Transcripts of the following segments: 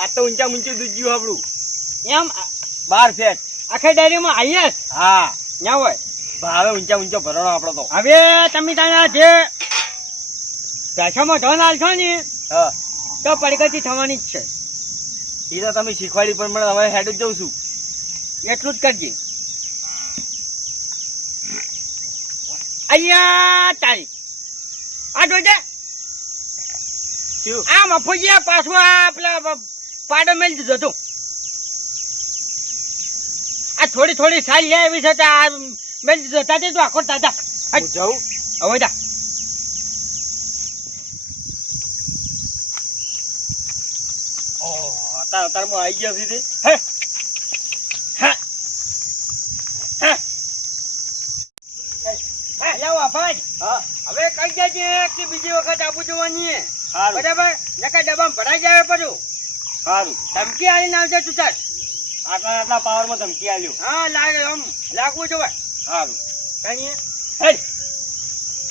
આ તો ઊંચા ઊંચું દૂધ ગયું આપણું એમ? બાર ફેટ. આખા ડેરીમાં આવીએ હા. ન્યા હોય? ભાવે ઊંચા ઊંચો ભરણો આપણો તો. હવે તમે ત્યાં જે પેશામાં ધન આલશો ને હા. તો પડકતી થવાની જ છે. એ તો તમે શીખવાડી પણ મને હવે હેડ જ જઉં છું. એટલું જ કરજે. અહીંયા તારી. આ જોજે. આ મફુજીયા પાછું આ પેલા પાડો મેળ દીધો તું. આ થોડી થોડી સાલ લે એવી છે આ મેળ દીધો. તાજે તું આખો હું જાઉં? હવે જા. તાર અત્યારે હું આવી ગયો સીધી હે. હવે કઈ દેજે કે બીજી વખત આપું જોવાની બરાબર? નકર ડબ્બામાં ભરાઈ જાય પડ્યું સારું. ધમકી આલી નાખજે તું તાર આટલા આટલા પાવરમાં ધમકી આલ્યો. હા લાગે આમ લાગવું જોવે સારું. કઈ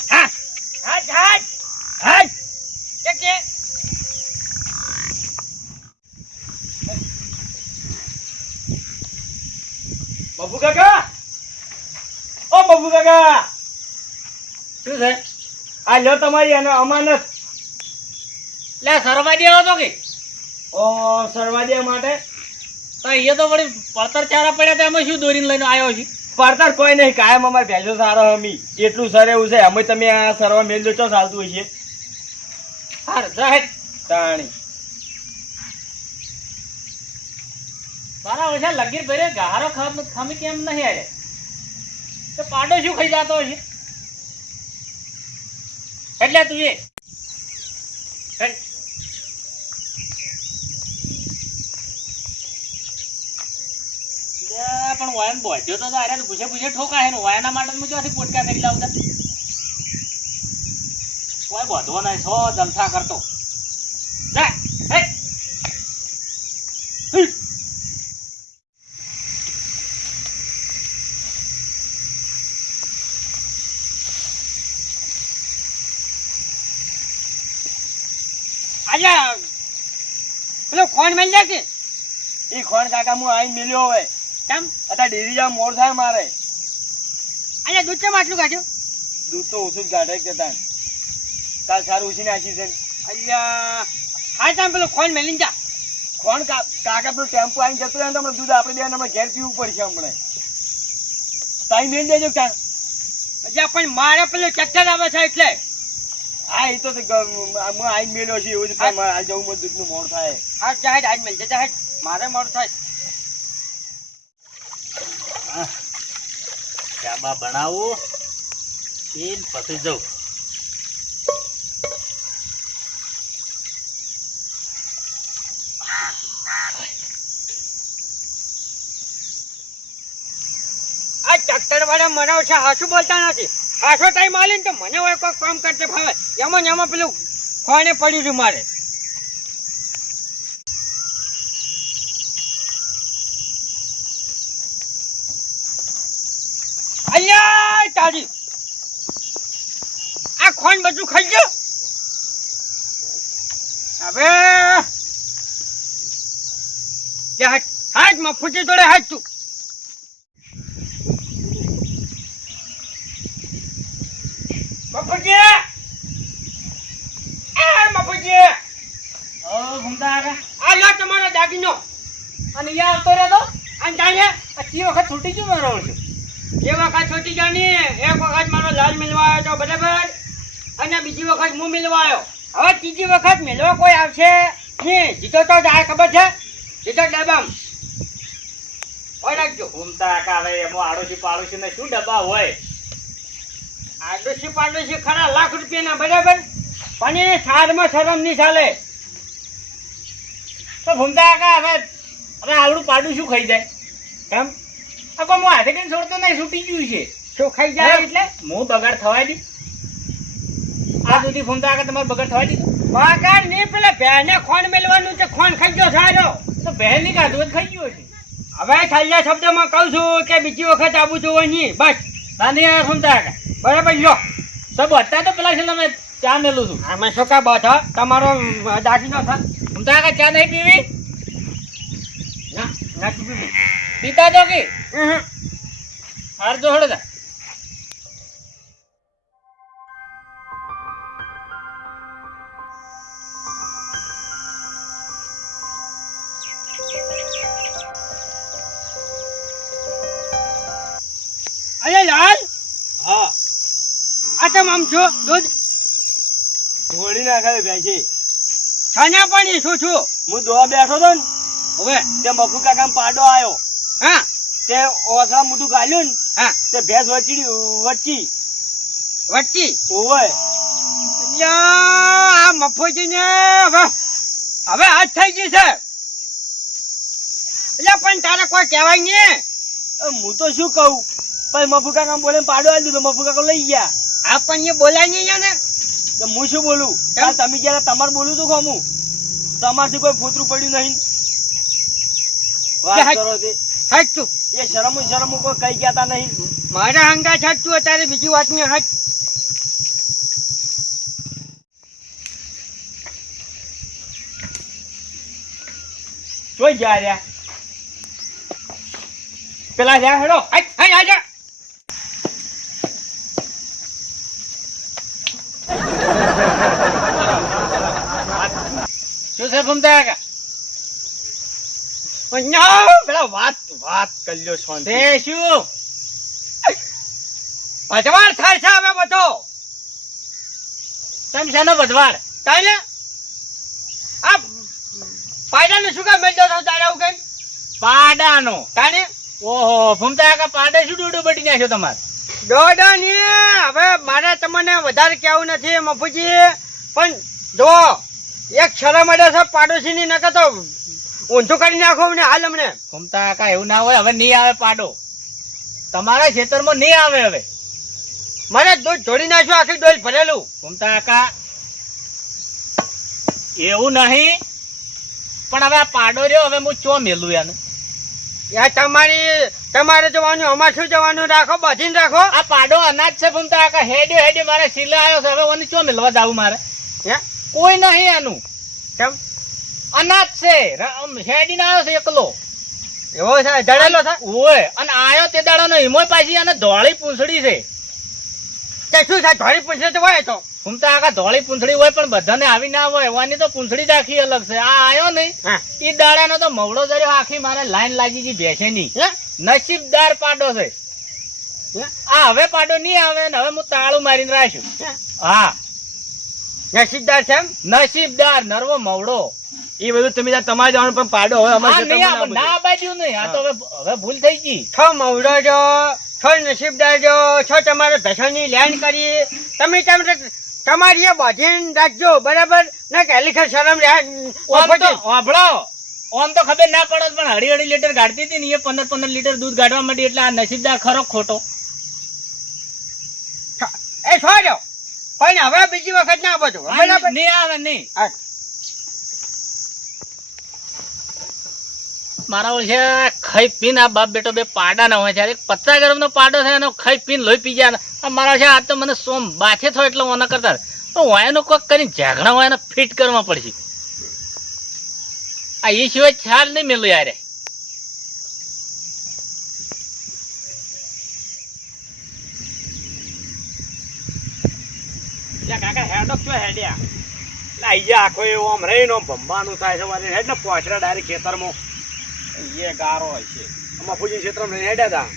હા હાથ. હાથ હાથ. કે કે બબુ કાકા? ઓ બબુ કાકા. શું છે? આ લ્યો તમારી અને અમાનત લે સરવા દેવો તો કે. સરવાદિયા માટે? તો અહીંયા તો વળી પડતર ચારા પડ્યા તો અમે શું દોરીને લઈને આવ્યો છે? પડતર કોઈ નહીં કાયમ અમારે ભેજો સારો અમી. એટલું સર એવું છે અમે તમે આ સરવા મેલ દો ચો ચાલતું હશે? હાર જાહેર તાણી. મારા ઓછા લગીર ભરે ગારો ખમી ખામી કેમ નહીં આરે તો પાડો શું ખાઈ જાતો છે એટલે તું એ હેડ. લે, પણ વાયન બોજ્યો તો અરે પૂછે પૂછે ઠોકા હે વાયના માટે હું ચોથી પોટકા કરી લાવતા કોઈ બોધવો નહીં છો જલસા કરતો. જા ફોન મળી જાય કે? એ ખોણ કાકા હું આઈને મિલ્યો હવે. કેમ? અત્યારે ડેરી જવા મોર થાય મારે. અલ્યા દૂધ ચમ આટલું કાઢ્યું? દૂધ તો ઓછું જ ગાઢે કે તાન. કાલ સારું ઉછીને આશી છે. અલ્યા હા તમે પેલું ખોન મળી જા. ખોન કાકા પેલું ટેમ્પો આવીને જતું રહે ને તો હમણાં દૂધ આપણે બે હમણાં ઘેર પીવું પડશે હમણાં. તાઈ મેલ દેજો કાન અલ્યા પણ મારે પેલું ચક્કર આવે છે એટલે. હા એ તો આઈ મેલ્યો છે એવું જ જવું દૂધનું મોડ થાય. હા જાહેર આજ મળી જાય જાહેર મારે મોડ થાય. ચાબા બનાવું. પછી જવું વાળા મરાવ છે, હાસું બોલતા નથી. હાસો ટાઈમ આલે ને તો મને કોઈ કામ કરતે ભાવે. એમાં એમાં પેલું ખોને પડ્યું છે મારે. તારી. આ ખોન બધું ખાઈ ગયો? હવે હાથમાં ફૂટી તોડે હાથ તું. બાપુજી! એ બાપુજી! ઓ ઘૂમતા આ લો તમારો દાગીનો. અને યા આવતો રહેતો? અને તારે આ ચી વખત છૂટી ગયું મારો છું જે વખત છોટી જાની એક વખત મારો લાલ મિલવા આવ્યો તો બરાબર અને બીજી વખત હું મિલવા આવ્યો. હવે ત્રીજી વખત મિલવા કોઈ આવશે નહીં. જીતો તો જાય ખબર છે? જીતો ડબામ હોય રાખજો. ઘૂમતા કાલે એમાં આડોશી પાડોશી ને શું ડબ્બા હોય? આડોશી પાડોશી ખરા લાખ રૂપિયાના બરાબર? પણ એ સારમાં શરમ નહીં ચાલે. તો ઘૂમતા આગા હવે હવે આવડું પાડું શું ખાઈ જાય? કેમ? કોઈ હું હાથે કઈ છોડતો નહીં છૂટી ગયું છે. શું ખાઈ જાય એટલે હું બગાડ થવા દી. આ સુધી ફોન તો આગળ તમારે બગાડ થવા દીધું. બગાડ નહીં પેલા ભેને ખોણ મેલવાનું છે ખોણ ખાઈ ગયો સારો તો બહેનની કાઢું જ ખાઈ ગયો છે. હવે છેલ્લા શબ્દમાં કહું છું કે બીજી વખત આવું છું નહીં બસ. નાની આ ઘૂમતા આગા બરાબર લો તો બધા તો પેલા છે તમે ચા મેલું છું. અમે શું કા બસ તમારો દાદી નો થાય. ફૂમતા કાકા ચા નહીં પીવી? ના નથી પીવું. પીતા તો કે. હાર જો હળો તા અરે લાલ હા. આ તમે આમ છો? દૂધ ધોળી નાખે ભેંસી છાના પાણી શું છું? હું દોવા બેઠો તો ને હવે? તે મફુ કાકા પાડો આવ્યો. હા. તે ઓસા મોટું ગાલ્યું ને હા. તે ભેંસ વચડી વચ્ચી. વચ્ચી? ઓવે આ મફોજીને હવે હવે હાથ થઈ ગઈ છે. એટલે પણ તારે કોઈ કહેવાય નહીં. હું તો શું કહું? પછી મફુ કાકા બોલે પાડો આવી દીધો મફુ કાકા લઈ ગયા. આ આપણને બોલાય નહીં ને. તો હું શું બોલું? તમે જયારે તમારે બોલું તો ખોમું. તમારથી કોઈ ફૂતરું પડ્યું નહીં. વાત કે તે એ શરમ શરમ કોઈ કઈ ગયા તા નહીં. મારા હંગા છાટતું અત્યારે બીજી વાત ને હટ જોઈ ગયા રહ્યા. પેલા રહ્યા હેડો. હાઈ આજે શું છે ફૂમતા કાકા પેલા વાત વાત કલ્યો શાંતિ. તે શું? ભજવાર થાય છે હવે બધો. તમે શાનો બધવાડ તાઈને આ પાયદાને શું કામ મેળ્યો છો આવું કઈ પાડાનો. તાને ઓહો ભૂમતા કાકા પાડે શું ડોડો બટી નાખ્યો તમારે? દોડો ને હવે મારે તમને વધારે કહેવું નથી મફુજી. પણ જો એક શરમ અડે છે પાડોશીની નકર તો ઊંધું કરી નાખો ને હાલ અમને. ઘૂમતા કાકા એવું ના હોય હવે નહીં આવે પાડો. તમારા ખેતરમાં નહીં આવે હવે. મને દૂધ જોડી નાખ્યો આખી ડોલ ભરેલું. ઘૂમતા કાકા એવું નહીં. પણ હવે આ પાડો રહ્યો હવે હું ચો મેલું એને? યાર તમારી તમારે જવાનું અમારે શું જવાનું રાખો બધીને રાખો. આ પાડો અનાજ છે ભૂમતા કાકા હેડ્યો હેડ્યો મારે સિલા આવ્યો છે હવે ઓને ચો મેલવા જાવું મારે? હે? કોઈ નહીં એનું. કેમ? અનાજ છે. હેડીને આવ્યો છે એકલો. એવો છે જડેલો છે? ઓય અને આયો તે દાડાનો હિમોય પાછી અને ધોળી પૂંછડી છે. તે શું છે ધોળી પૂંછડી તો હોય તો? ફૂમતા કાકા ધોળી પૂંછડી હોય પણ બધાને આવી ના હોય. એવાની તો પૂંછડી જ આખી અલગ છે. આ આયો નહીં. એ દાડાનો તો મવડો જર્યો આખી મારે લાઈન લાગી ગઈ બેસેની નહીં નસીબદાર પાડો છે. આ હવે પાડો નહીં આવે ને હવે હું તાળું મારીને રાખ્યું. હે? નસીબદાર છે નસીબદાર નરવો મવડો. એ બધું તમે તમારે જવાનું પણ પાડો. હવે અમારે ના બાજુ નહીં. આ તો હવે ભૂલ થઈ ગઈ. છ મવડો જો છ નસીબદાર જો છ તમારે ભેસણની લેન્ડ કરી. તમે તમે તમારી એ બાંધીને રાખજો બરાબર? ના કેલિખર શરમ રે ઓમ તો વાભળો. ઓમ તો ખબર ના પડત પણ અઢી અઢી લીટર ગાડતી હતી ને એ પંદર પંદર લીટર દૂધ ગાડવા માંડી એટલે આ નસીબદાર ખરો ખોટો. એ છોડો. પણ હવે બીજી વખત ના બધું. બરાબર નહીં આવે નહીં. મારા ઓળ છે ખાઈ પીને આ બાપ બેટો બે પાડા ના હોય છે. એક પચાસ ગરમ નો પાડો છે એનો ખાઈ પીને લોહી પી જાય મારા છે આ તો મને સોમ બાથે થયો એટલે ઓના કરતા. તો વાયનો કોક કરીને હોય એને ફિટ કરવા પડશે. આ એ સિવાય ખ્યાલ નહીં મેલું યાર. કાકા હેડો ક્યો હેડ્યા અહીંયા આખો એવો આમ રહીને આમ ભમવાનું થાય છે વારે હેડ ને પહોંચડા ડાયરેક્ટ ખેતરમાં. એ ગારો હોય આમાં ફૂજી ક્ષેત્રમાં લઈને હેડ્યા હતા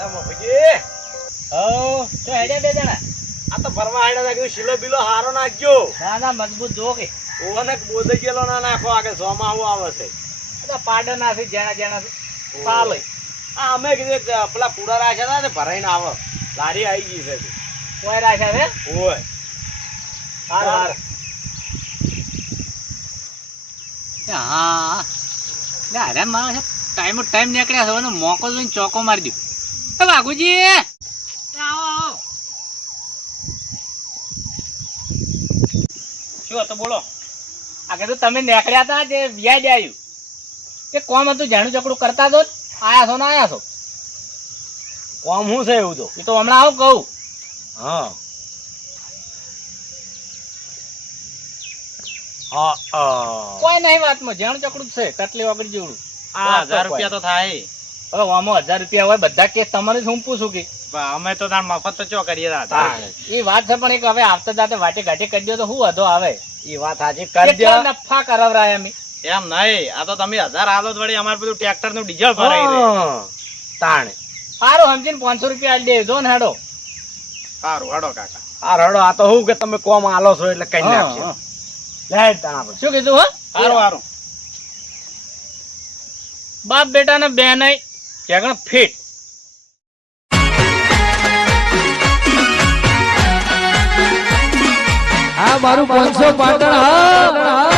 અરે મફુજી, હો તો હેડ્યા બે જણા? આ તો ફરવા હેડ્યા હતા કીધું શીલો બીલો હારો નાખ્યો. ના ના મજબૂત જો કે. ઓને બોધી ગયેલો ના નાખો આગળ સોમાં આવું આવે છે. પાડા નાખી જેણા જેણા ચાલે આ અમે કીધું પેલા પૂડા રાખ્યા હતા ને ભરાઈને આવે. લારી આવી ગઈ છે. કોઈ રાખ્યા છે? ઓય. હાર હાર. હા. અરે મારો ટાઈમ ટાઈમ નીકળ્યા છે હવે મોકો જોઈને ચોકો મારી દઉં. એ વાઘુજી આવો આવો. શું હતું બોલો. આગળ તો તમે નીકળ્યા હતા જે વ્યાજ આવ્યું એ કોમ હતું જાણું ચકડું કરતા તો આયા છો ને આયા છો? કોમ શું છે એવું તો? એ તો હમણાં આવું કહું. હા. હા હા કોઈ નહીં વાતમાં જાણું ચકડું છે કટલી વગર જેવડું. આ હજાર રૂપિયા તો થાય. હવે આમાં હજાર રૂપિયા હોય બધા કેસ તમારે જ હું પૂછું કે. અમે તો તાર મફત તો ચો કરીએ એ વાત છે પણ એક હવે આવતા જાતે વાટે ઘાટે કરી દો તો શું વધો આવે? એ વાત સાચી. કરી દો નફા કરાવરાય અમે? એમ નહીં આ તો તમે હજાર આલો જ વળી અમારે બધું ટ્રેક્ટરનું ડીઝલ ભરાઈ રહે હા. તાણે. સારું સમજીને પાંચસો રૂપિયા આલી દેજો ને હેડો. સારું હડો કાકા. આ રડો આ તો શું કે તમે કોમ આલો છો એટલે કઈ નાખશે લે તાણ આપણે. શું કીધું હો? સારું સારું બાપ બેટા ને બે નહીં ક્યાંક ફીટ. આ મારું પાંચસો પાટણ હા